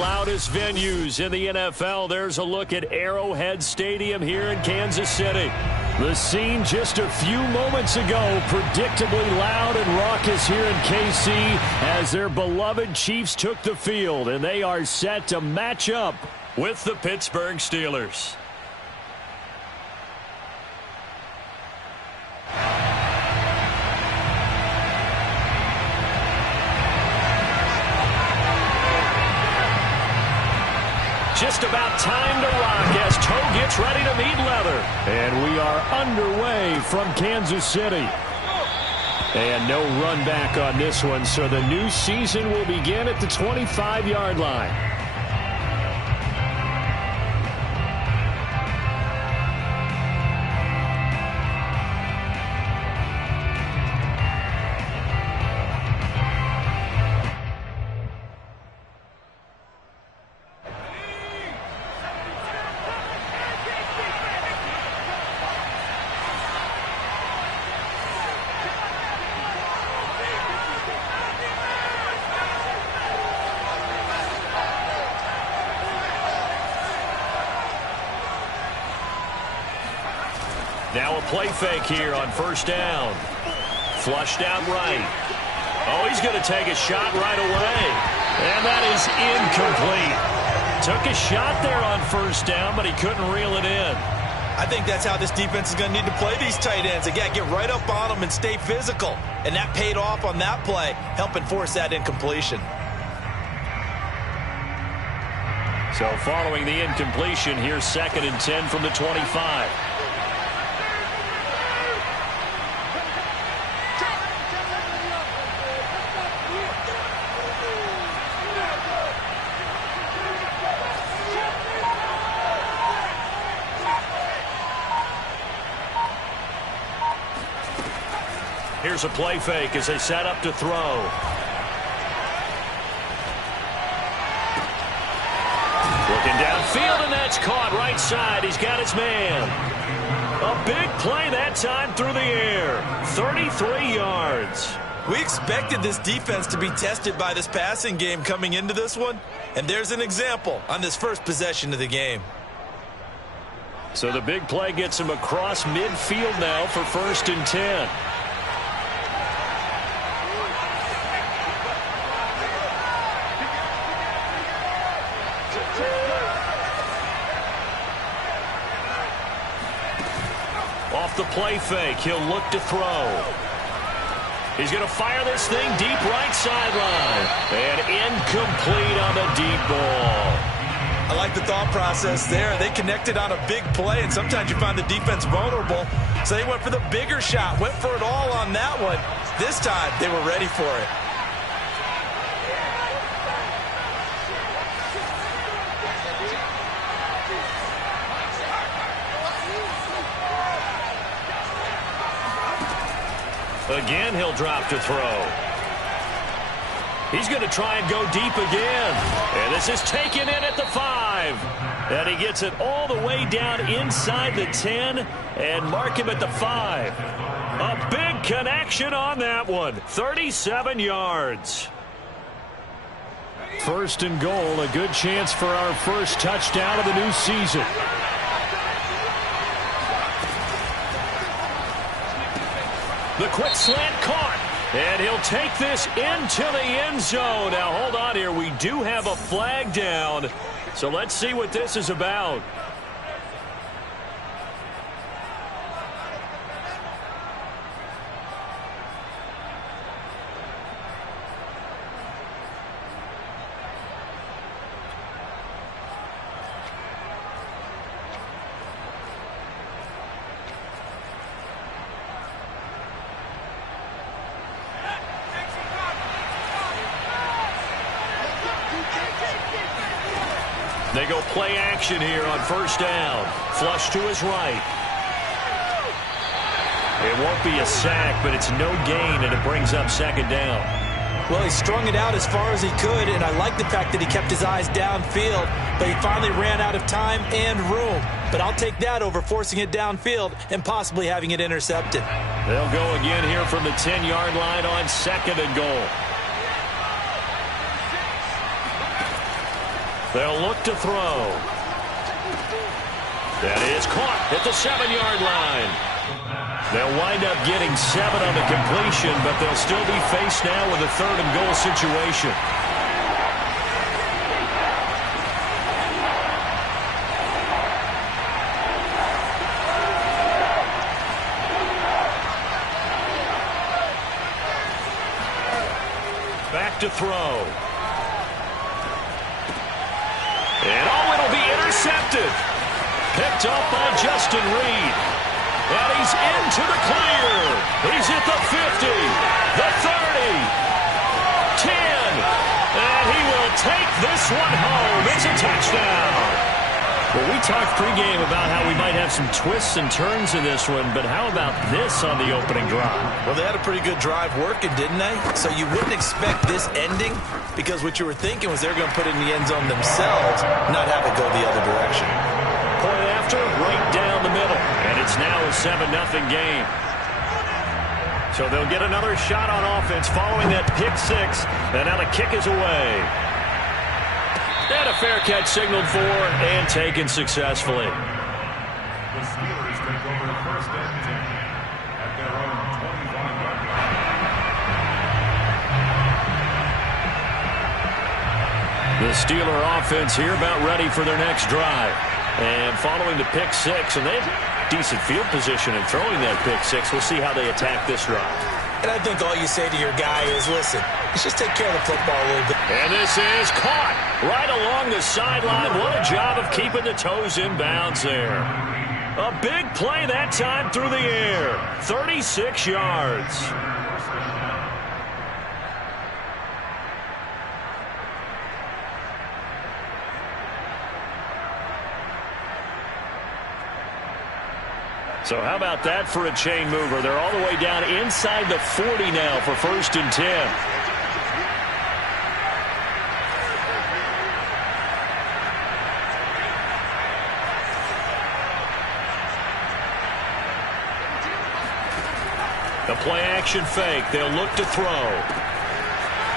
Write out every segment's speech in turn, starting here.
loudest venues in the NFL. There's a look at Arrowhead Stadium here in Kansas City. The scene just a few moments ago, predictably loud and raucous here in KC as their beloved Chiefs took the field, and they are set to match up with the Pittsburgh Steelers. Just about time to rock as toe gets ready to meet leather. And we are underway from Kansas City. And no run back on this one, so the new season will begin at the 25-yard line. Now a play fake here on first down. Flushed out right. Oh, he's going to take a shot right away. And that is incomplete. Took a shot there on first down, but he couldn't reel it in. I think that's how this defense is going to need to play these tight ends. Again, get right up on them and stay physical. And that paid off on that play, helping force that incompletion. So following the incompletion, here's 2nd and 10 from the 25. Here's a play fake as they set up to throw. Looking downfield, and that's caught right side. He's got his man. A big play that time through the air. 33 yards. We expected this defense to be tested by this passing game coming into this one, and there's an example on this first possession of the game. So the big play gets him across midfield now for 1st and 10. Off the play fake, he'll look to throw. He's going to fire this thing deep right sideline. And incomplete on the deep ball. I like the thought process there. They connected on a big play, and sometimes you find the defense vulnerable. So they went for the bigger shot, went for it all on that one. This time, they were ready for it. Again, he'll drop to throw. He's going to try and go deep again. And this is taken in at the 5. And he gets it all the way down inside the 10 and mark him at the 5. A big connection on that one. 37 yards. 1st and goal, a good chance for our first touchdown of the new season. The quick slant caught, and he'll take this into the end zone. Now, hold on here. We do have a flag down, so let's see what this is about. They go play action here on first down. Flush to his right. It won't be a sack, but it's no gain, and it brings up 2nd down. Well, he strung it out as far as he could, and I like the fact that he kept his eyes downfield, but he finally ran out of time and room. But I'll take that over forcing it downfield and possibly having it intercepted. They'll go again here from the 10-yard line on 2nd and goal. They'll look to throw. That is caught at the 7-yard line. They'll wind up getting 7 on the completion, but they'll still be faced now with a 3rd and goal situation. Back to throw. And it'll be intercepted. Picked up by Justin Reed. And he's into the clear. He's at the 50, the 30, 10. And he will take this one home. It's a touchdown. Well, we talked pregame about how we might have some twists and turns in this one, but how about this on the opening drive? Well, they had a pretty good drive working, didn't they? So you wouldn't expect this ending because what you were thinking was they're going to put it in the end zone themselves, not have it go the other direction. Point after, right down the middle, and it's now a 7-0 game. So they'll get another shot on offense following that pick 6, and now the kick is away. And a fair catch signaled for and taken successfully. The Steelers take over 1st and 10 at their own 25-yard line. The Steeler offense here about ready for their next drive. And following the pick 6, and they have decent field position in throwing that pick 6. We'll see how they attack this drive. And I think all you say to your guy is, listen, let's just take care of the football a little bit. And this is caught right along the sideline. What a job of keeping the toes in bounds there. A big play that time through the air. 36 yards. So how about that for a chain mover? They're all the way down inside the 40 now for 1st and 10. The play action fake. They'll look to throw.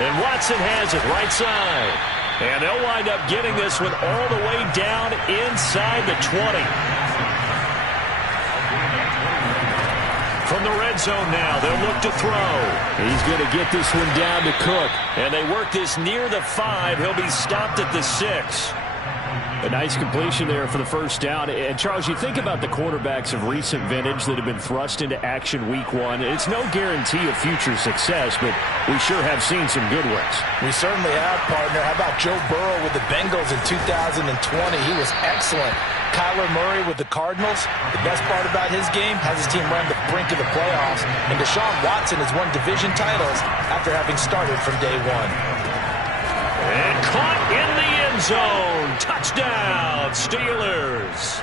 And Watson has it right side. And they'll wind up getting this one all the way down inside the 20. From the red zone now, they'll look to throw. He's going to get this one down to Cook. And they work this near the 5. He'll be stopped at the 6. A nice completion there for the first down. And, Charles, you think about the quarterbacks of recent vintage that have been thrust into action week 1. It's no guarantee of future success, but we sure have seen some good ones. We certainly have, partner. How about Joe Burrow with the Bengals in 2020? He was excellent. Kyler Murray with the Cardinals. The best part about his game has his team run the brink of the playoffs. And Deshaun Watson has won division titles after having started from day 1. And caught in the end zone. Touchdown, Steelers.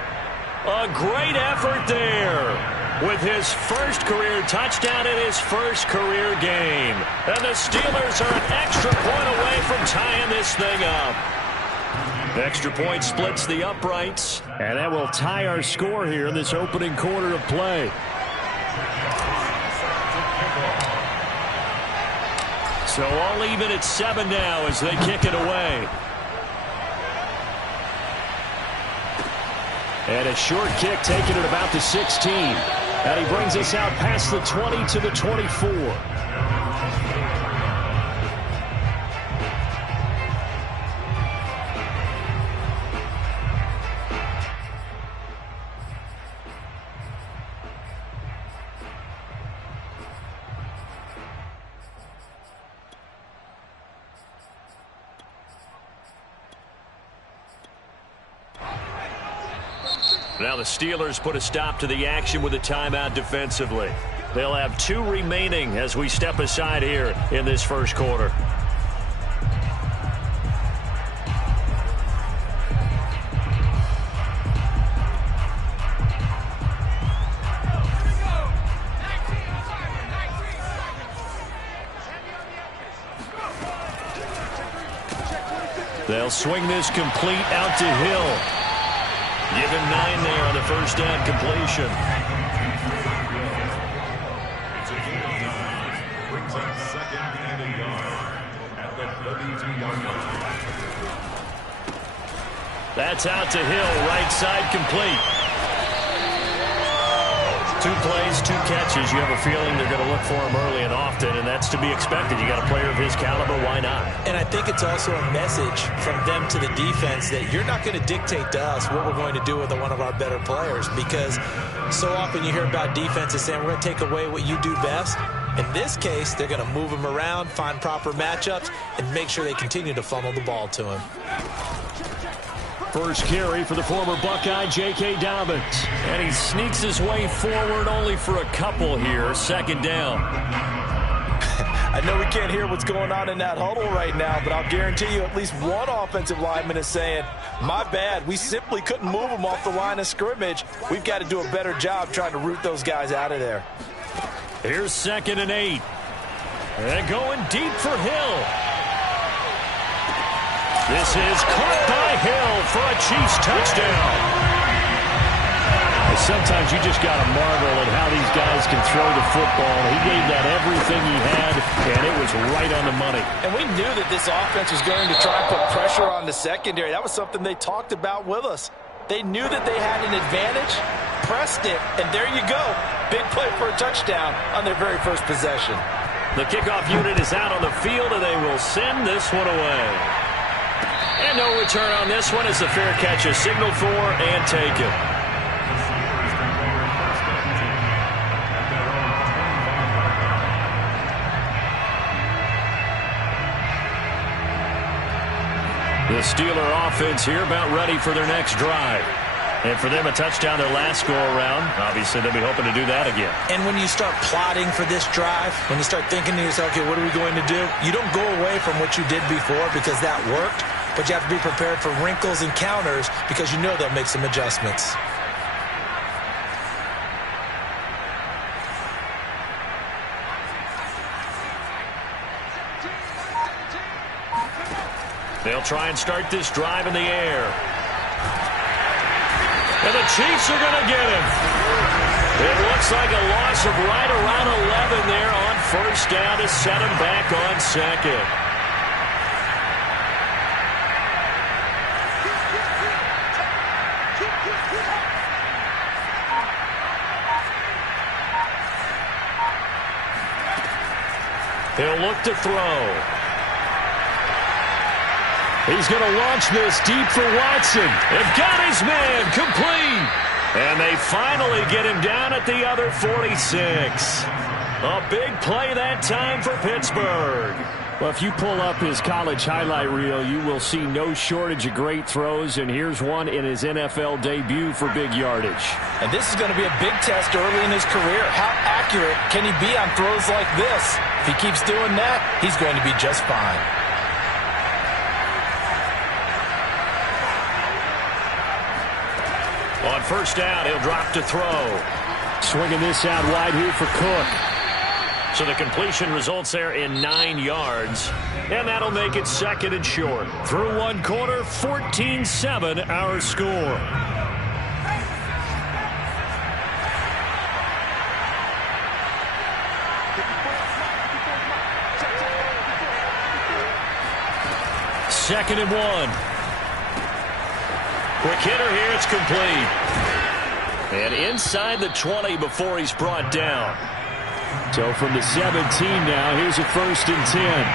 A great effort there with his first career touchdown in his first career game. And the Steelers are an extra point away from tying this thing up. Extra point splits the uprights, and that will tie our score here in this opening quarter of play. So all even at 7 now as they kick it away. And a short kick taken at about the 16. And he brings us out past the 20 to the 24. Now the Steelers put a stop to the action with a timeout defensively. They'll have 2 remaining as we step aside here in this first quarter. They'll swing this complete out to Hill. Give him 9 there on the first down completion. Brings up 2nd and a yard at the 32-yard line. That's out to Hill, right side complete. 2 plays, 2 catches. You have a feeling they're going to look for him early and often, and that's to be expected. You got a player of his caliber, why not? And I think it's also a message from them to the defense that you're not going to dictate to us what we're going to do with one of our better players, because so often you hear about defenses saying we're going to take away what you do best. In this case, they're going to move him around, find proper matchups, and make sure they continue to funnel the ball to him. First carry for the former Buckeye, J.K. Dobbins. And he sneaks his way forward only for a couple here. Second down. I know we can't hear what's going on in that huddle right now, but I'll guarantee you at least one offensive lineman is saying, my bad, we simply couldn't move them off the line of scrimmage. We've got to do a better job trying to root those guys out of there. Here's 2nd and 8. And going deep for Hill. This is caught by Hill for a Chiefs touchdown. Sometimes you just got to marvel at how these guys can throw the football. He gave that everything he had, and it was right on the money. And we knew that this offense was going to try and put pressure on the secondary. That was something they talked about with us. They knew that they had an advantage, pressed it, and there you go. Big play for a touchdown on their very first possession. The kickoff unit is out on the field, and they will send this one away. And no return on this one as the fair catch is signaled for and taken. The Steeler offense here about ready for their next drive. And for them, a touchdown their last go-around. Obviously, they'll be hoping to do that again. And when you start plotting for this drive, when you start thinking to yourself, okay, what are we going to do? You don't go away from what you did before because that worked. But you have to be prepared for wrinkles and counters because you know they'll make some adjustments. They'll try and start this drive in the air. And the Chiefs are going to get him. It looks like a loss of right around 11 there on first down to set him back on second. He'll look to throw. He's going to launch this deep for Watson. And got his man complete. And they finally get him down at the other 46. A big play that time for Pittsburgh. Well, if you pull up his college highlight reel, you will see no shortage of great throws. And here's one in his NFL debut for big yardage. And this is going to be a big test early in his career. How accurate can he be on throws like this? If he keeps doing that, he's going to be just fine. On first down, he'll drop to throw. Swinging this out wide here for Cook. So the completion results there in 9 yards. And that'll make it second and short. Through one quarter, 14-7 our score. Second and 1. Quick hitter here, it's complete. And inside the 20 before he's brought down. So from the 17 now, here's a 1st and 10.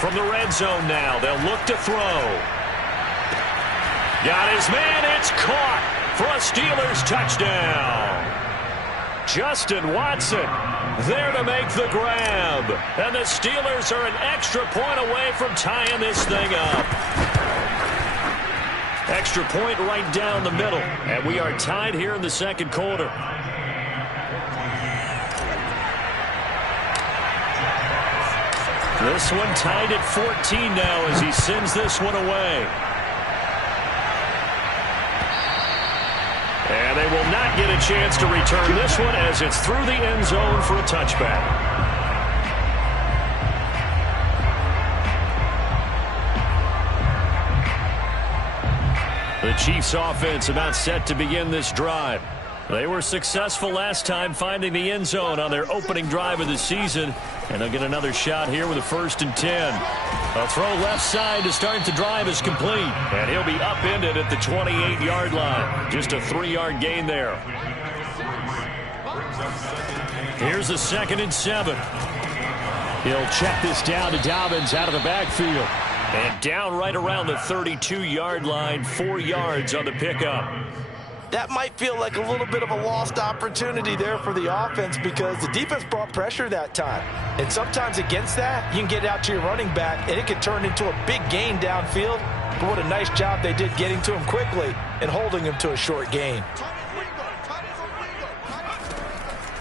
From the red zone now, they'll look to throw. Got his man, it's caught for a Steelers touchdown. Justin Watson there to make the grab. And the Steelers are an extra point away from tying this thing up. Extra point right down the middle. And we are tied here in the second quarter. This one tied at 14 now as he sends this one away. And they will not get a chance to return this one as it's through the end zone for a touchback. The Chiefs offense about set to begin this drive. They were successful last time finding the end zone on their opening drive of the season. And they'll get another shot here with a 1st and 10. A throw left side to start the drive is complete. And he'll be upended at the 28-yard line. Just a 3-yard gain there. Here's a 2nd and 7. He'll check this down to Dobbins out of the backfield. And down right around the 32-yard line, 4 yards on the pickup. That might feel like a little bit of a lost opportunity there for the offense because the defense brought pressure that time. And sometimes against that, you can get out to your running back, and it can turn into a big gain downfield. But what a nice job they did getting to him quickly and holding him to a short gain.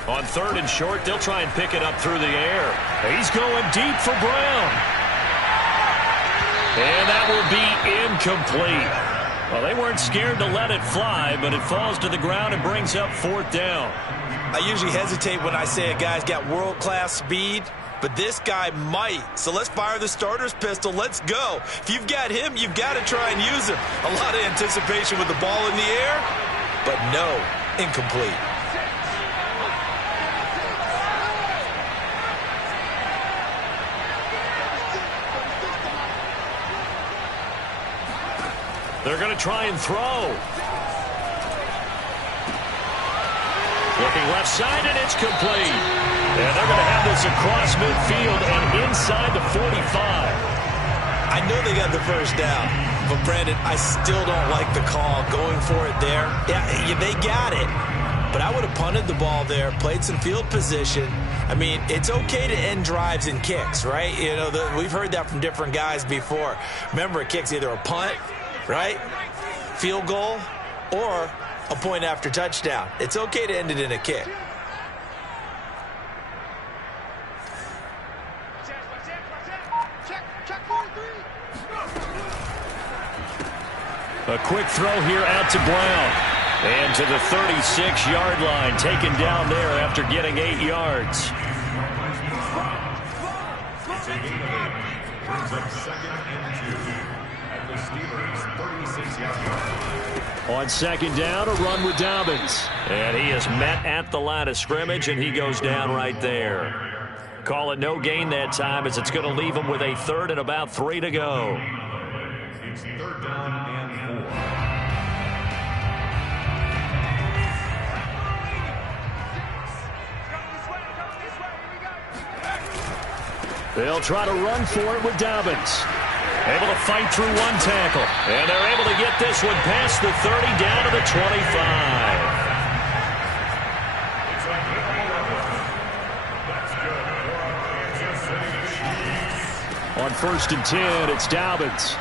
On 3rd and short, they'll try and pick it up through the air. He's going deep for Brown. And that will be incomplete. Well, they weren't scared to let it fly, but it falls to the ground and brings up 4th down. I usually hesitate when I say a guy's got world-class speed, but this guy might. So let's fire the starter's pistol. Let's go. If you've got him, you've got to try and use him. A lot of anticipation with the ball in the air, but no, incomplete. They're going to try and throw. Looking left side, and it's complete. And they're going to have this across midfield and inside the 45. I know they got the 1st down, but Brandon, I still don't like the call going for it there. Yeah, they got it, but I would have punted the ball there, played some field position. I mean, it's okay to end drives and kicks, right? You know, we've heard that from different guys before. Remember, a kick's either a punt, right, field goal, or a point after touchdown. It's okay to end it in a kick. A quick throw here out to Brown. And to the 36-yard line, taken down there after getting 8 yards. It's a gain of 8. Brings up 2nd and 2. At the Steelers' 36-yard line. On 2nd down, a run with Dobbins. And he is met at the line of scrimmage, and he goes down right there. Call it no gain that time, as it's going to leave him with a 3rd and about 3 to go. It's 3rd down and 4. They'll try to run for it with Dobbins. Able to fight through one tackle. And they're able to get this one past the 30 down to the 25. On 1st and 10, it's Dobbins.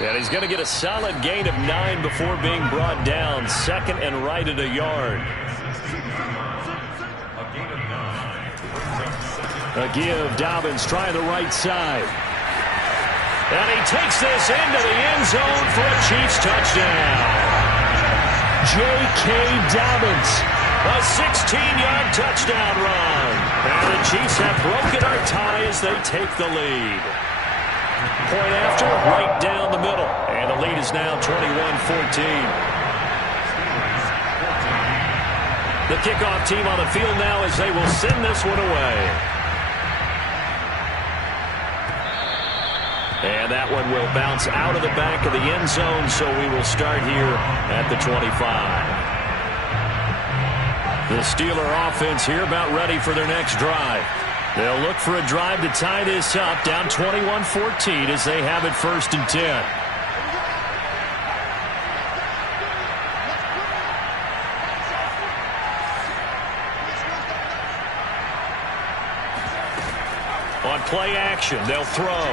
And he's going to get a solid gain of 9 before being brought down. 2nd and right at a yard. A give, Dobbins trying the right side. And he takes this into the end zone for a Chiefs touchdown. J.K. Dobbins, a 16-yard touchdown run. And the Chiefs have broken our tie as they take the lead. Point after, right down the middle. And the lead is now 21-14. The kickoff team on the field now as they will send this one away. And that one will bounce out of the back of the end zone, so we will start here at the 25. The Steeler offense here about ready for their next drive. They'll look for a drive to tie this up, down 21-14 as they have it 1st and 10. On play action, they'll throw.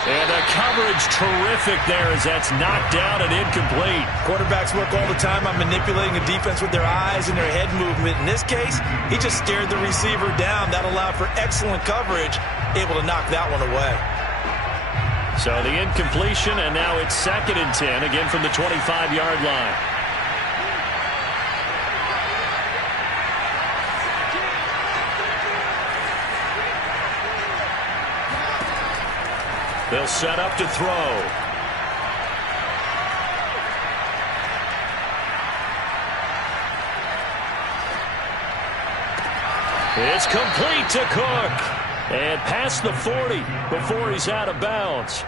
And the coverage terrific there as that's knocked down and incomplete. Quarterbacks work all the time on manipulating a defense with their eyes and their head movement. In this case, he just stared the receiver down. That allowed for excellent coverage, able to knock that one away. So the incompletion, and now it's 2nd and 10, again from the 25-yard line. They'll set up to throw. It's complete to Cook. And past the 40 before he's out of bounds.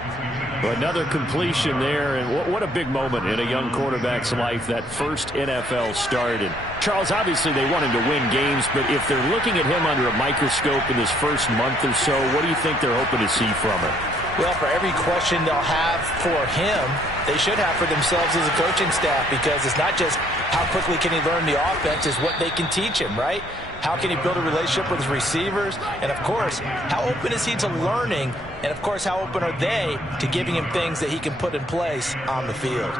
Another completion there, and what a big moment in a young quarterback's life, that first NFL start. And Charles, obviously they want him to win games, but if they're looking at him under a microscope in this first month or so, what do you think they're hoping to see from him? Well, for every question they'll have for him, they should have for themselves as a coaching staff, because it's not just how quickly can he learn the offense, it's what they can teach him, right? How can he build a relationship with his receivers? And, of course, how open is he to learning? And, of course, how open are they to giving him things that he can put in place on the field?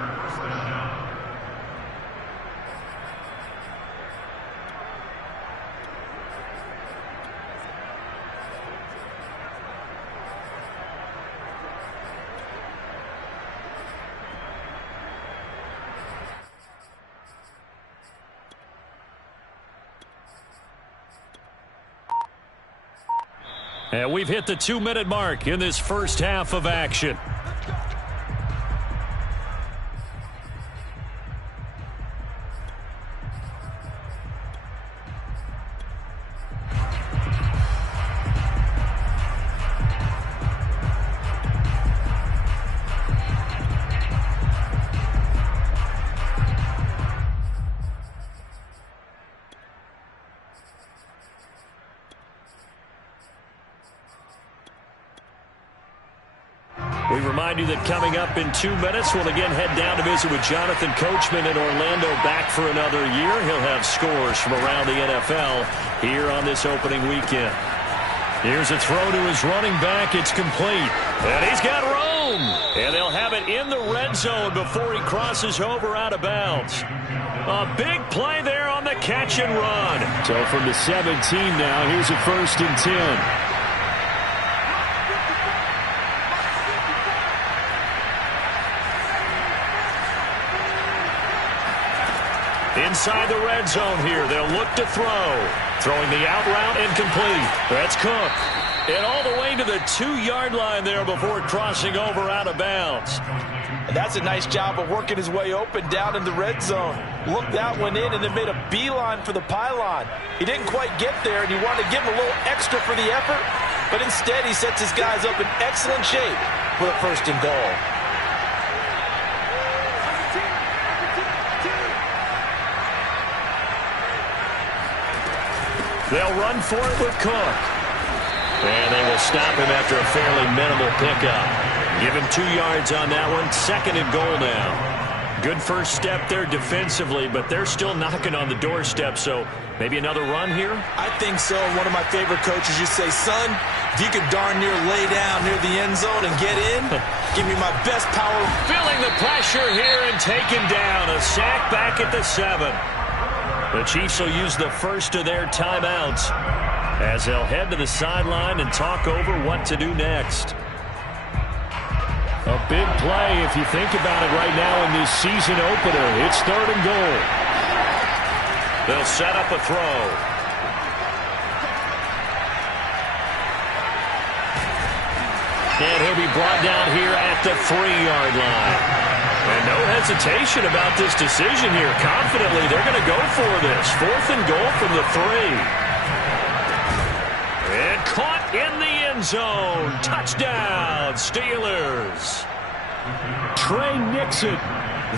And we've hit the 2-minute mark in this first half of action. We remind you that coming up in 2 minutes, we'll again head down to visit with Jonathan Coachman in Orlando, back for another year. He'll have scores from around the NFL here on this opening weekend. Here's a throw to his running back. It's complete. And he's got room. And they'll have it in the red zone before he crosses over out of bounds. A big play there on the catch and run. So from the 17 now, here's a 1st and 10. Inside the red zone here, they'll look to throw. Throwing the out route and complete. That's Cook. And all the way to the 2-yard line there before crossing over out of bounds. And that's a nice job of working his way open down in the red zone. Looked that one in and then made a beeline for the pylon. He didn't quite get there, and you wanted to give him a little extra for the effort, but instead he sets his guys up in excellent shape for the 1st and goal. They'll run for it with Cook. And they will stop him after a fairly minimal pickup. Give him 2 yards on that one. 2nd and goal now. Good first step there defensively, but they're still knocking on the doorstep, so maybe another run here? I think so. One of my favorite coaches used to say, son, if you could darn near lay down near the end zone and get in, give me my best power. Feeling the pressure here and taken down. A sack back at the 7. The Chiefs will use the first of their timeouts as they'll head to the sideline and talk over what to do next. A big play if you think about it right now in this season opener. It's 3rd and goal. They'll set up a throw. And he'll be brought down here at the 3-yard line. And no hesitation about this decision here. Confidently, they're going to go for this. 4th and goal from the 3. And caught in the end zone. Touchdown, Steelers. Trey Nixon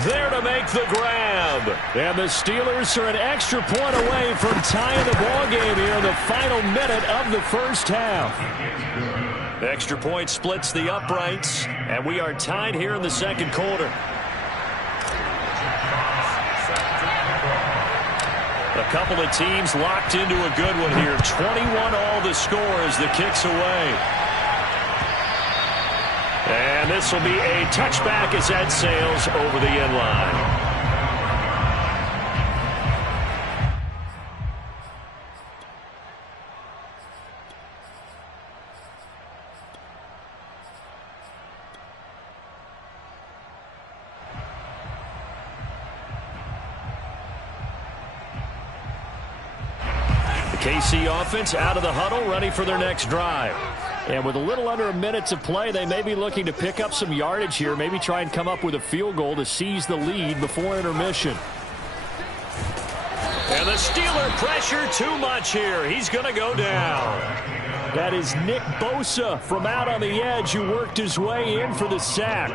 there to make the grab. And the Steelers are an extra point away from tying the ball game here in the final minute of the first half. Extra point splits the uprights, and we are tied here in the 2nd quarter. A couple of teams locked into a good one here. 21-all the score as the kick's away. And this will be a touchback as that sails over the end line. KC offense out of the huddle, ready for their next drive. And with a little under a minute to play, they may be looking to pick up some yardage here, maybe try and come up with a field goal to seize the lead before intermission. And the Steeler pressure too much here. He's going to go down. That is Nick Bosa from out on the edge who worked his way in for the sack.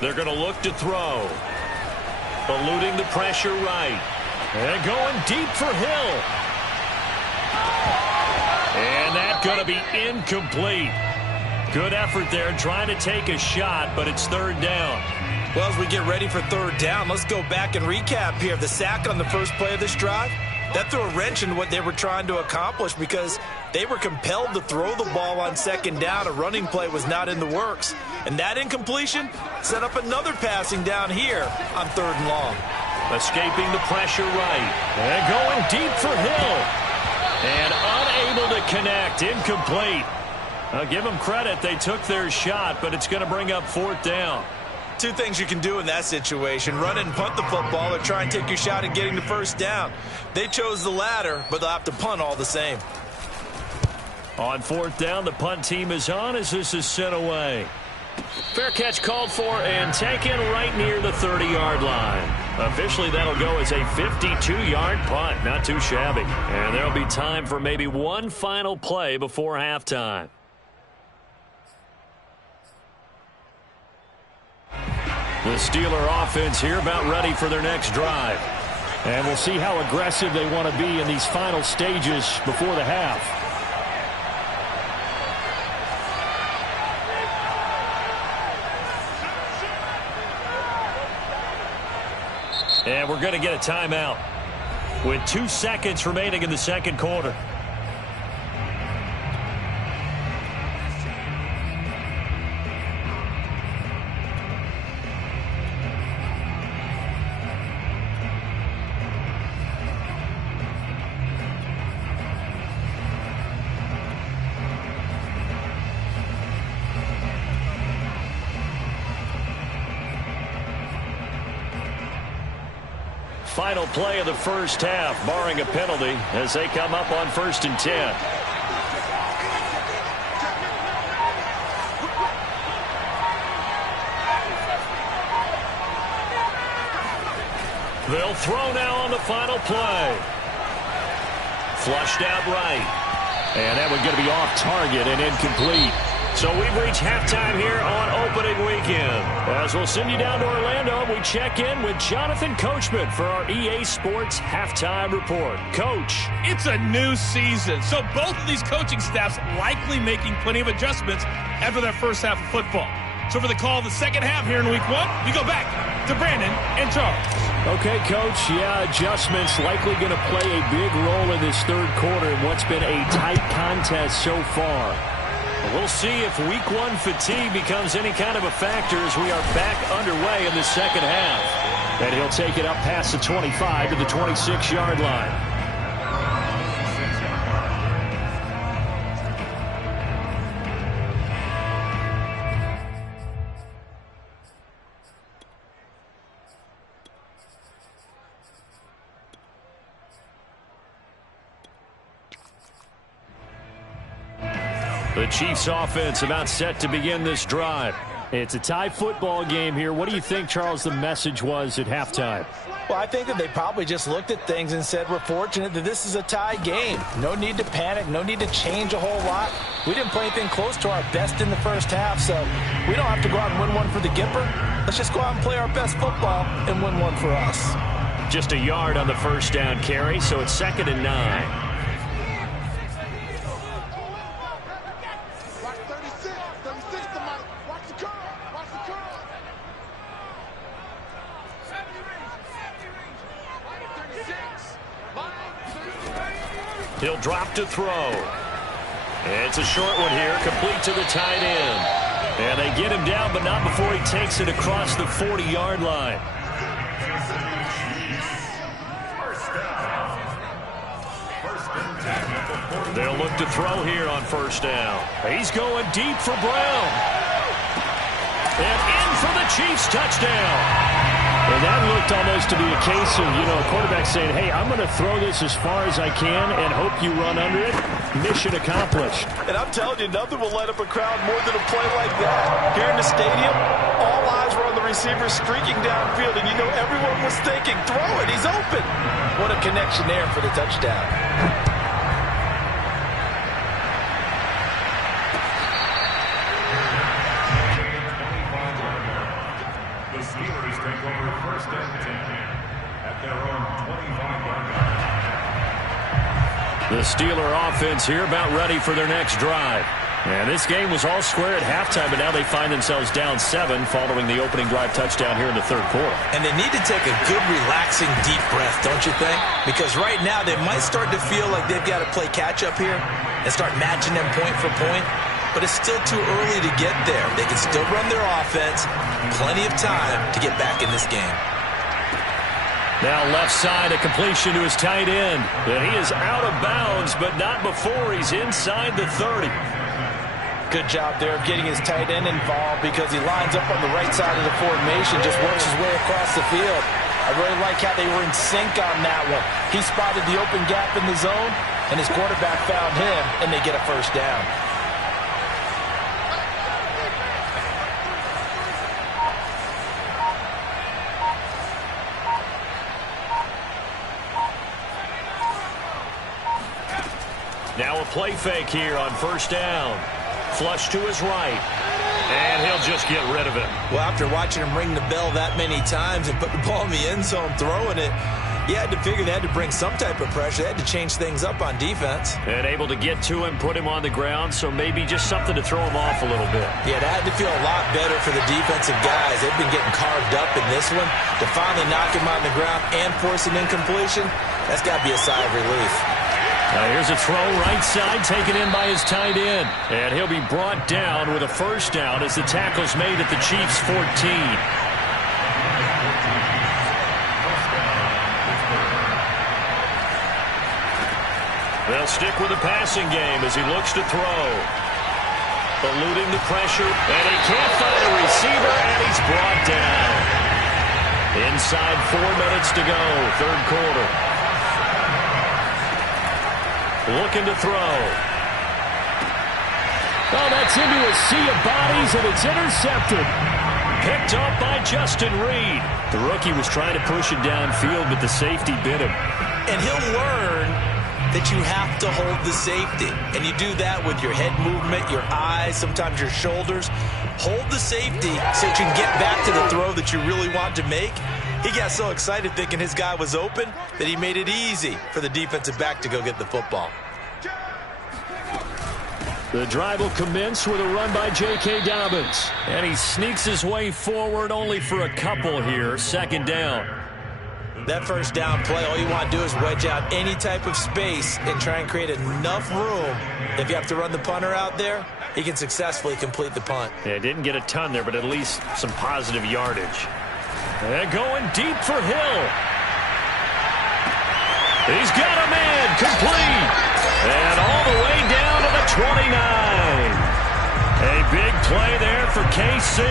They're going to look to throw. Eluding the pressure right. And going deep for Hill. And that's going to be incomplete. Good effort there trying to take a shot, but it's third down. Well, as we get ready for third down, let's go back and recap here. The sack on the first play of this drive, that threw a wrench in what they were trying to accomplish because they were compelled to throw the ball on second down. A running play was not in the works. And that incompletion set up another passing down here on third and long. Escaping the pressure right. And going deep for Hill. And unable to connect. Incomplete. I'll give them credit. They took their shot, but it's going to bring up fourth down. Two things you can do in that situation. Run and punt the football or try and take your shot at getting the first down. They chose the latter, but they'll have to punt all the same. On fourth down, the punt team is on as this is sent away. Fair catch called for and taken right near the 30-yard line. Officially, that'll go as a 52-yard punt. Not too shabby. And there'll be time for maybe one final play before halftime. The Steeler offense here about ready for their next drive. And we'll see how aggressive they want to be in these final stages before the half. And we're going to get a timeout with 2 seconds remaining in the second quarter. Final play of the first half, barring a penalty, as they come up on 1st and 10. They'll throw now on the final play. Flushed out right. And that one's going to be off target and incomplete. So we've reached halftime here on opening weekend. As we'll send you down to Orlando, we check in with Jonathan Coachman for our EA Sports Halftime Report. Coach. It's a new season, so both of these coaching staffs likely making plenty of adjustments after their first half of football. So for the call of the second half here in week one, we go back to Brandon and Charles. Okay, Coach. Yeah, adjustments likely going to play a big role in this third quarter in what's been a tight contest so far. We'll see if week one fatigue becomes any kind of a factor as we are back underway in the second half. And he'll take it up past the 25 to the 26-yard line. The Chiefs offense about set to begin this drive. It's a tie football game here. What do you think, Charles, the message was at halftime? Well, I think that they probably just looked at things and said, we're fortunate that this is a tie game. No need to panic. No need to change a whole lot. We didn't play anything close to our best in the first half, so we don't have to go out and win one for the Gipper. Let's just go out and play our best football and win one for us. Just a yard on the first down carry, so it's 2nd and 9. He'll drop to throw. It's a short one here, complete to the tight end. And they get him down, but not before he takes it across the 40-yard line. They'll look to throw here on first down. He's going deep for Brown. And in for the Chiefs touchdown. And that looked almost to be a case of, a quarterback saying, hey, I'm going to throw this as far as I can and hope you run under it. Mission accomplished. And I'm telling you, nothing will light up a crowd more than a play like that. Here in the stadium, all eyes were on the receiver streaking downfield, and everyone was thinking, throw it, he's open. What a connection there for the touchdown. The Steelers take over first and 10 at their own 25-yard line. The Steeler offense here about ready for their next drive. And this game was all square at halftime, but now they find themselves down 7 following the opening drive touchdown here in the third quarter. And they need to take a good, relaxing, deep breath, don't you think? Because right now they might start to feel like they've got to play catch-up here and start matching them point for point. But it's still too early to get there. They can still run their offense. Plenty of time to get back in this game. Now left side, a completion to his tight end. And he is out of bounds, but not before he's inside the 30. Good job there of getting his tight end involved because he lines up on the right side of the formation, just works his way across the field. I really like how they were in sync on that one. He spotted the open gap in the zone, and his quarterback found him, and they get a first down. Now a play fake here on first down. Flush to his right. And he'll just get rid of it. Well, after watching him ring the bell that many times and put the ball in the end zone throwing it, you had to figure they had to bring some type of pressure. They had to change things up on defense. And able to get to him, put him on the ground, so maybe just something to throw him off a little bit. Yeah, that had to feel a lot better for the defensive guys. They've been getting carved up in this one. To finally knock him on the ground and force an incompletion, that's got to be a sigh of relief. Now here's a throw right side taken in by his tight end. And he'll be brought down with a first down as the tackle's made at the Chiefs' 14. They'll stick with the passing game as he looks to throw. Eluding the pressure, and he can't find a receiver, and he's brought down. Inside 4 minutes to go, third quarter. Looking to throw. Oh, that's into a sea of bodies, and it's intercepted. Picked up by Justin Reed. The rookie was trying to push it downfield, but the safety bit him. And he'll learn that you have to hold the safety. And you do that with your head movement, your eyes, sometimes your shoulders. Hold the safety so you can get back to the throw that you really want to make. He got so excited thinking his guy was open that he made it easy for the defensive back to go get the football. The drive will commence with a run by J.K. Dobbins. And he sneaks his way forward only for a couple here. Second down. That first down play, all you want to do is wedge out any type of space and try and create enough room. If you have to run the punter out there, he can successfully complete the punt. Yeah, didn't get a ton there, but at least some positive yardage. And going deep for Hill. He's got a man complete. And all the way down to the 29. A big play there for KC.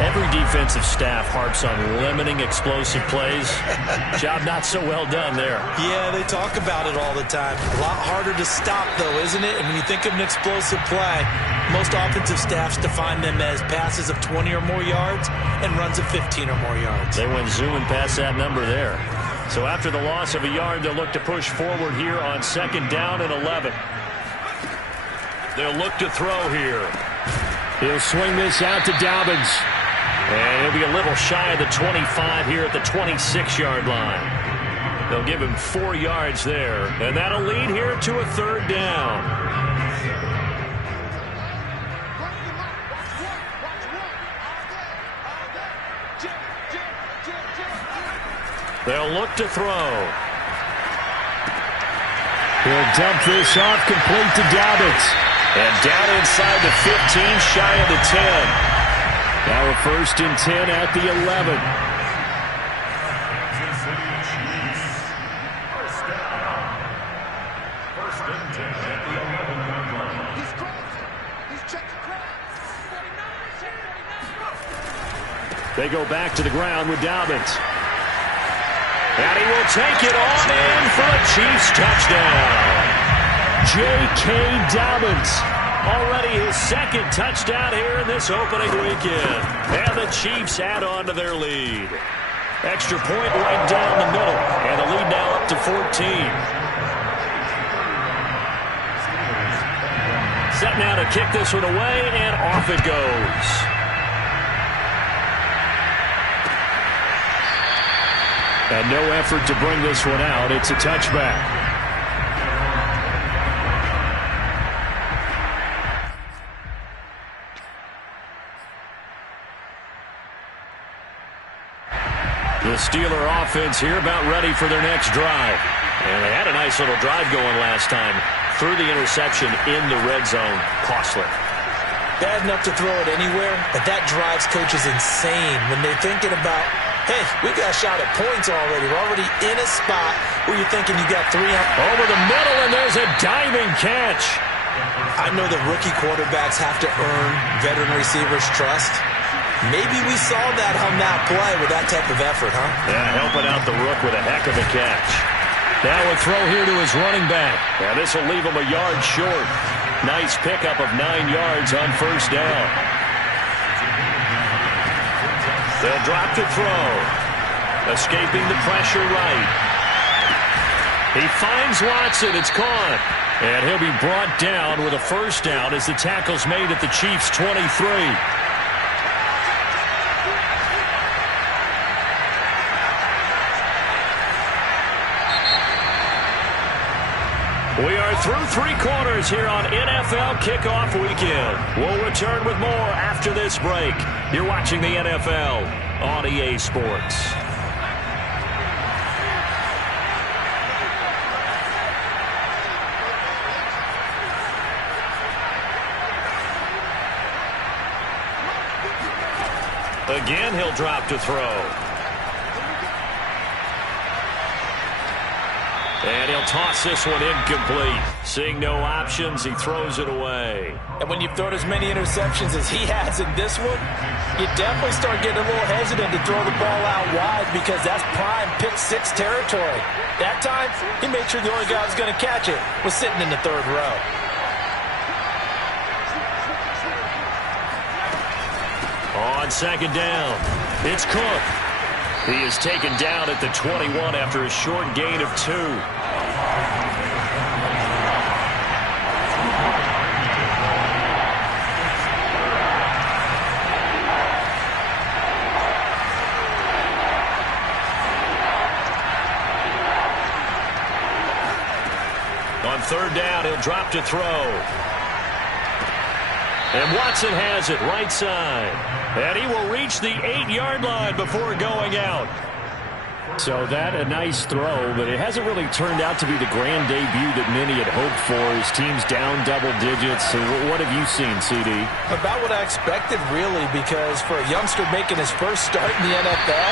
Every defensive staff harps on limiting explosive plays. Job not so well done there. Yeah, they talk about it all the time. A lot harder to stop, though, isn't it? And when you think of an explosive play, most offensive staffs define them as passes of 20 or more yards and runs of 15 or more yards. They went zooming past that number there. So after the loss of a yard, they'll look to push forward here on second down and 11. They'll look to throw here. He'll swing this out to Dobbins. And he'll be a little shy of the 25 here at the 26-yard line. They'll give him 4 yards there. And that'll lead here to a third down. They'll look to throw. He'll dump this off complete to Dobbins. And down inside the 15, shy of the 10. Now a first and 10 at the 11. First and 10 at the 11-yard line. They go back to the ground with Dobbins. And he will take it on in for a Chiefs touchdown. J.K. Dobbins. Already his second touchdown here in this opening weekend. And the Chiefs add on to their lead. Extra point right down the middle. And the lead now up to 14. Set now to kick this one away, and off it goes. And no effort to bring this one out. It's a touchback. The Steeler offense here about ready for their next drive. And they had a nice little drive going last time. Threw the interception in the red zone. Costly. Bad enough to throw it anywhere, but that drives coaches insane when they're thinking about, hey, we got a shot at points already. We're already in a spot where you're thinking you got 3 over the middle, and there's a diving catch. I know that rookie quarterbacks have to earn veteran receivers' trust. Maybe we saw that on that play with that type of effort, huh? Yeah, helping out the rook with a heck of a catch. Now a throw here to his running back. Now this will leave him a yard short. Nice pickup of 9 yards on first down. They'll drop to throw. Escaping the pressure right. He finds Watson. It's caught. And he'll be brought down with a first down as the tackle's made at the Chiefs' 23. We are through 3 quarters here on NFL Kickoff Weekend. We'll return with more after this break. You're watching the NFL on EA Sports. Again, he'll drop to throw. And he'll toss this one incomplete. Seeing no options, he throws it away. And when you've thrown as many interceptions as he has in this one, you definitely start getting a little hesitant to throw the ball out wide because that's prime pick-6 territory. That time, he made sure the only guy who was going to catch it was sitting in the 3rd row. On second down, it's Cook. He is taken down at the 21 after a short gain of 2. On third down, he'll drop to throw. And Watson has it right side. And he will reach the 8-yard line before going out. So that a nice throw, but it hasn't really turned out to be the grand debut that many had hoped for. His team's down double digits. So what have you seen, CD? About what I expected, really, because for a youngster making his first start in the NFL,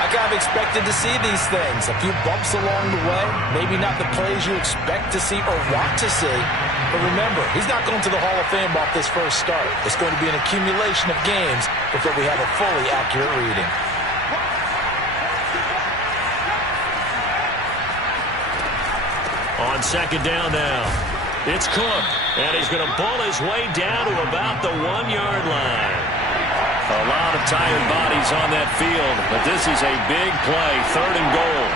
I kind of expected to see these things. A few bumps along the way, maybe not the plays you expect to see or want to see. But remember, he's not going to the Hall of Fame off this first start. It's going to be an accumulation of games before we have a fully accurate reading. On second down now, it's Cook. And he's going to bull his way down to about the 1-yard line. A lot of tired bodies on that field, but this is a big play, 3rd and goal.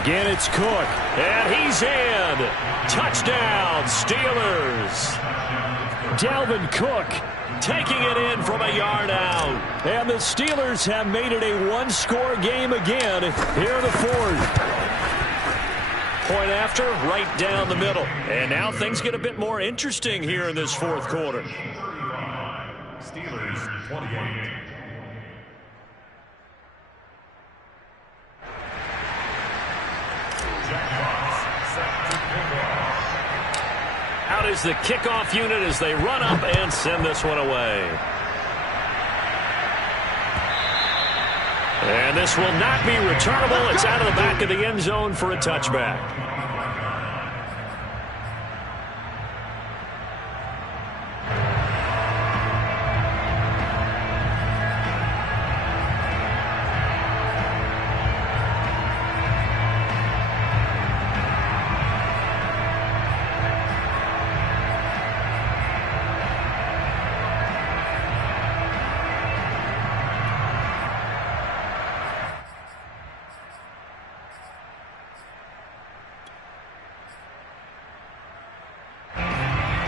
Again, it's Cook, and he's in. Touchdown, Steelers. Dalvin Cook taking it in from a yard out. And the Steelers have made it a 1-score game again here in the 4th. Point after, right down the middle. And now things get a bit more interesting here in this 4th quarter. Steelers 28. Out is the kickoff unit as they run up and send this one away. And this will not be returnable. It's out of the back of the end zone for a touchback.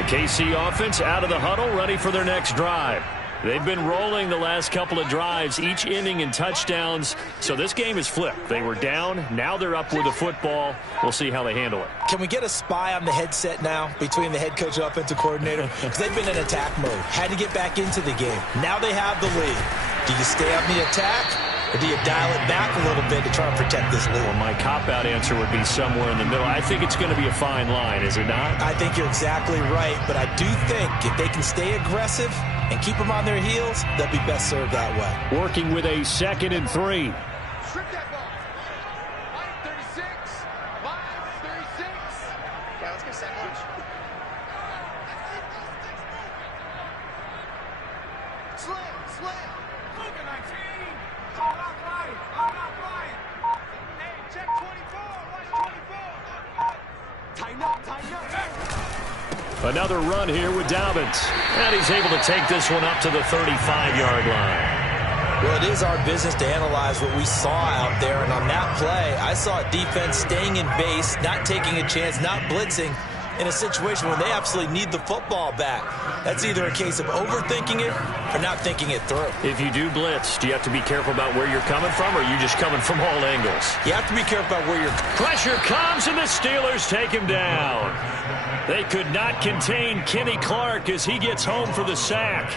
KC offense out of the huddle, ready for their next drive. They've been rolling the last couple of drives, each inning in touchdowns, so this game is flipped. They were down, now they're up with the football. We'll see how they handle it. Can we get a spy on the headset now between the head coach and offensive coordinator? Because they've been in attack mode, had to get back into the game. Now they have the lead. Do you stay on the attack, or do you dial it back a little bit to try and protect this lead? Well, my cop-out answer would be somewhere in the middle. I think it's going to be a fine line, is it not? I think you're exactly right, but I do think if they can stay aggressive and keep them on their heels, they'll be best served that way. Working with a 2nd and 3. Strip that ball. 36. 36. Yeah, let's get set lunch. Slam. Look at 19. All out right. Hey, check 24. Watch 24. Tighten up. Another run here with Dobbins. And he's able to take this one up to the 35-yard line. Well, it is our business to analyze what we saw out there, and on that play, I saw a defense staying in base, not taking a chance, not blitzing, in a situation where they absolutely need the football back. That's either a case of overthinking it or not thinking it through. If you do blitz, do you have to be careful about where you're coming from, or are you just coming from all angles? You have to be careful about where you're... Pressure comes, and the Steelers take him down. They could not contain Kenny Clark as he gets home for the sack.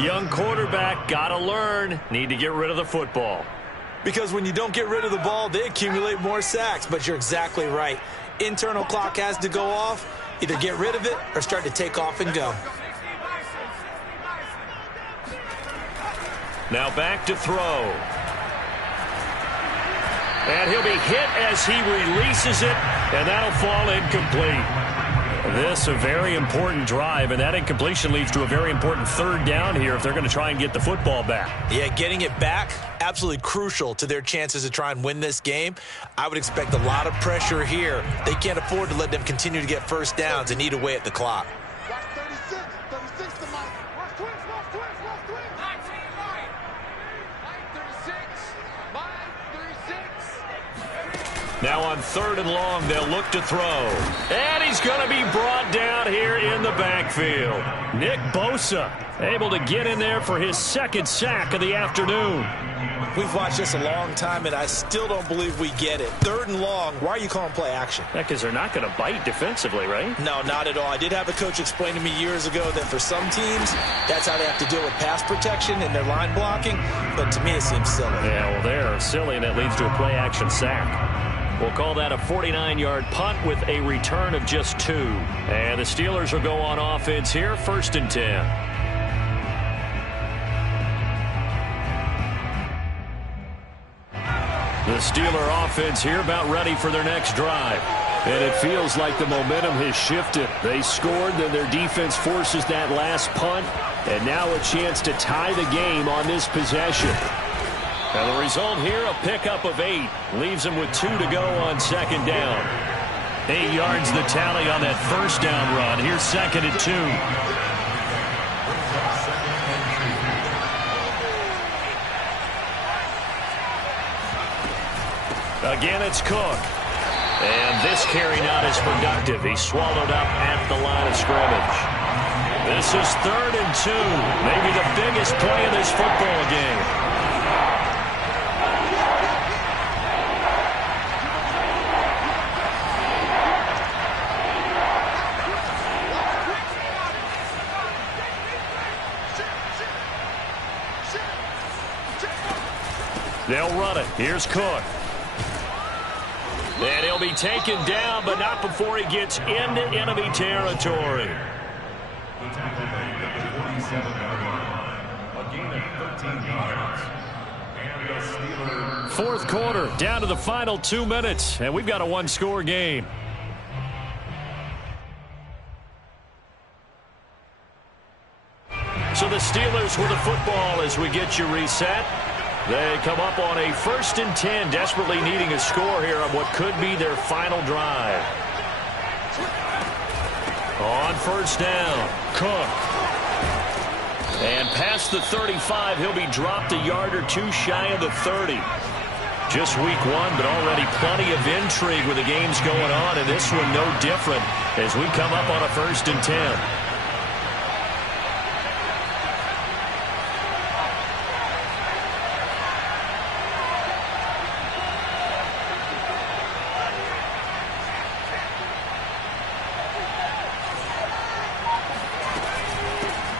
Young quarterback, got to learn, need to get rid of the football. Because when you don't get rid of the ball, they accumulate more sacks. But you're exactly right. Internal clock has to go off. Either get rid of it or start to take off and go. Now back to throw. And he'll be hit as he releases it, and that'll fall incomplete. This a very important drive, and that incompletion leads to a very important 3rd down here if they're going to try and get the football back. Yeah, getting it back, absolutely crucial to their chances to try and win this game. I would expect a lot of pressure here. They can't afford to let them continue to get first downs and eat away at the clock. Watch 36 to Mike. Watch twist. 19 Mike. 36. Mike 36. Now on 3rd and long, they'll look to throw. And he's going to be brought down here in the backfield. Nick Bosa able to get in there for his 2nd sack of the afternoon. We've watched this a long time, and I still don't believe we get it. 3rd and long, why are you calling play action? Because they're not going to bite defensively, right? No, not at all. I did have a coach explain to me years ago that for some teams, that's how they have to deal with pass protection and their line blocking. But to me, it seems silly. Yeah, well, they're silly, and that leads to a play action sack. We'll call that a 49-yard punt with a return of just 2. And the Steelers will go on offense here, 1st and 10. The Steeler offense here about ready for their next drive. And it feels like the momentum has shifted. They scored, then their defense forces that last punt, and now a chance to tie the game on this possession. And the result here, a pickup of 8. Leaves them with 2 to go on 2nd down. 8 yards the tally on that 1st down run. Here's 2nd and 2. Again, it's Cook. And this carry not as productive. He's swallowed up at the line of scrimmage. This is 3rd and 2. Maybe the biggest play of this football game. They'll run it. Here's Cook. And he'll be taken down, but not before he gets into enemy territory. The tackle made at the 47-yard line. A gain of 13 yards. And Fourth quarter, down to the final 2 minutes, and we've got a one-score game. So the Steelers with the football as we get you reset. They come up on a 1st and 10, desperately needing a score here on what could be their final drive. On 1st down, Cook. And past the 35, he'll be dropped a yard or two shy of the 30. Just week 1, but already plenty of intrigue with the games going on, and this one no different as we come up on a 1st and 10.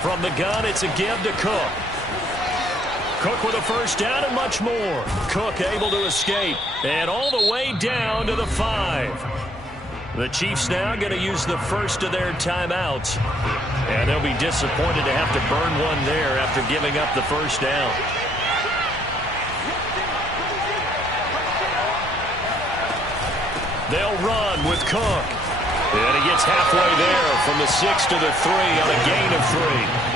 From the gun, it's a give to Cook. Cook with a 1st down and much more. Cook able to escape. And all the way down to the 5. The Chiefs now going to use the first of their timeouts. And they'll be disappointed to have to burn one there after giving up the 1st down. They'll run with Cook. And he gets halfway there from the 6 to the 3 on a gain of 3.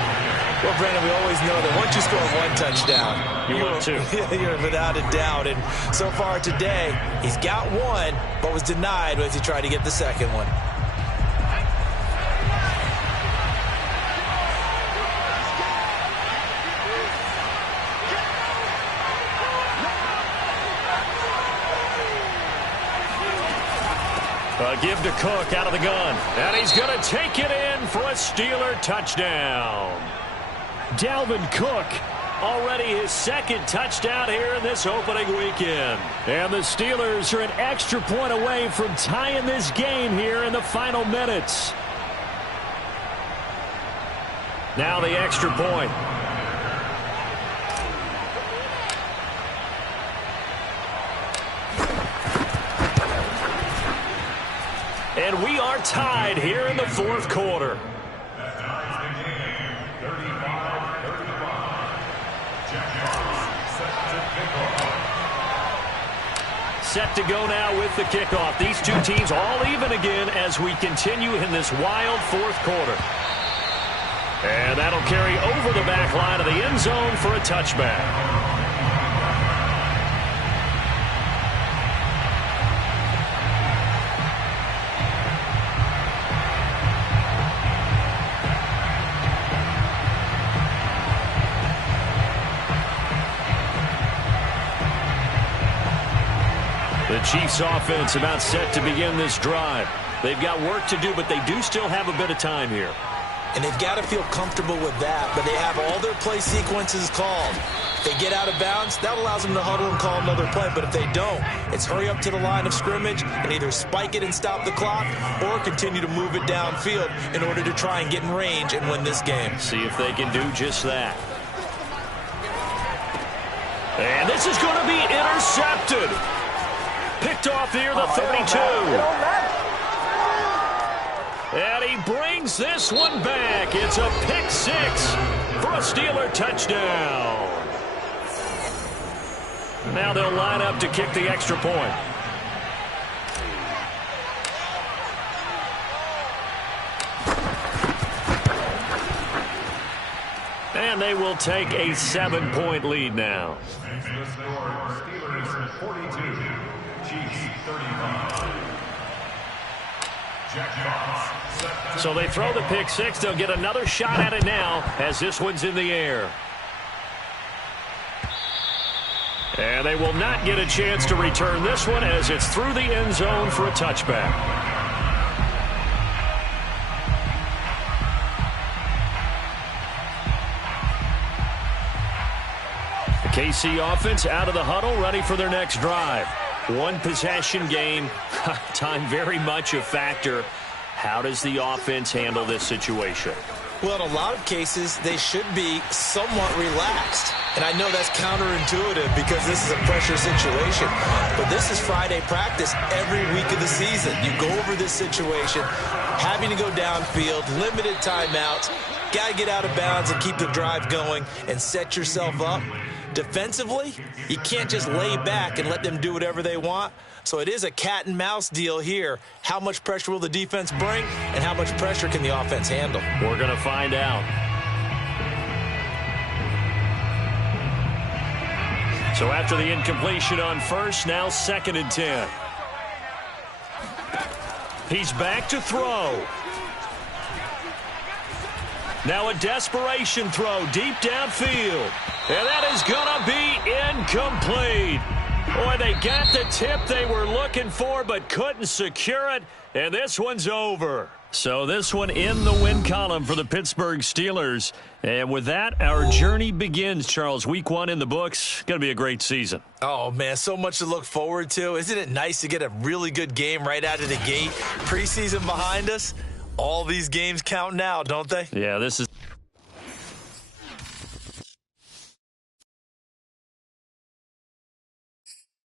Well, Brandon, we always know that once you score one touchdown, you're without a doubt. And so far today, he's got one, but was denied as he tried to get the second one. A give to Cook out of the gun. And he's going to take it in for a Steeler touchdown. Dalvin Cook, already his 2nd touchdown here in this opening weekend. And the Steelers are an extra point away from tying this game here in the final minutes. Now the extra point. And we are tied here in the 4th quarter. Set to go now with the kickoff. These two teams all even again as we continue in this wild 4th quarter. And that'll carry over the back line of the end zone for a touchback. The Chiefs offense about set to begin this drive. They've got work to do, but they do still have a bit of time here. And they've got to feel comfortable with that, but they have all their play sequences called. If they get out of bounds, that allows them to huddle and call another play. But if they don't, it's hurry up to the line of scrimmage and either spike it and stop the clock or continue to move it downfield in order to try and get in range and win this game. See if they can do just that. And this is going to be intercepted. Picked off near the 32. And he brings this one back. It's a pick 6 for a Steeler touchdown. Now they'll line up to kick the extra point. And they will take a 7-point lead now. Steelers 42. Chiefs 35. So they throw the pick 6. They'll get another shot at it now as this one's in the air. And they will not get a chance to return this one as it's through the end zone for a touchback. The KC offense out of the huddle, ready for their next drive. One possession game, time very much a factor. How does the offense handle this situation? Well, in a lot of cases, they should be somewhat relaxed. And I know that's counterintuitive because this is a pressure situation. But this is Friday practice every week of the season. You go over this situation, having to go downfield, limited timeouts, got to get out of bounds and keep the drive going and set yourself up Defensively, you can't just lay back and let them do whatever they want. So it is a cat and mouse deal here. How much pressure will the defense bring, and how much pressure can the offense handle? We're going to find out. So after the incompletion on first, now 2nd and 10. He's back to throw. Now a desperation throw deep downfield. And that is going to be incomplete. Boy, they got the tip they were looking for but couldn't secure it. And this one's over. So this one in the win column for the Pittsburgh Steelers. And with that, our journey begins, Charles. Week 1 in the books. Going to be a great season. Oh, man, so much to look forward to. Isn't it nice to get a really good game right out of the gate? Preseason behind us. All these games count now, don't they? Yeah, this is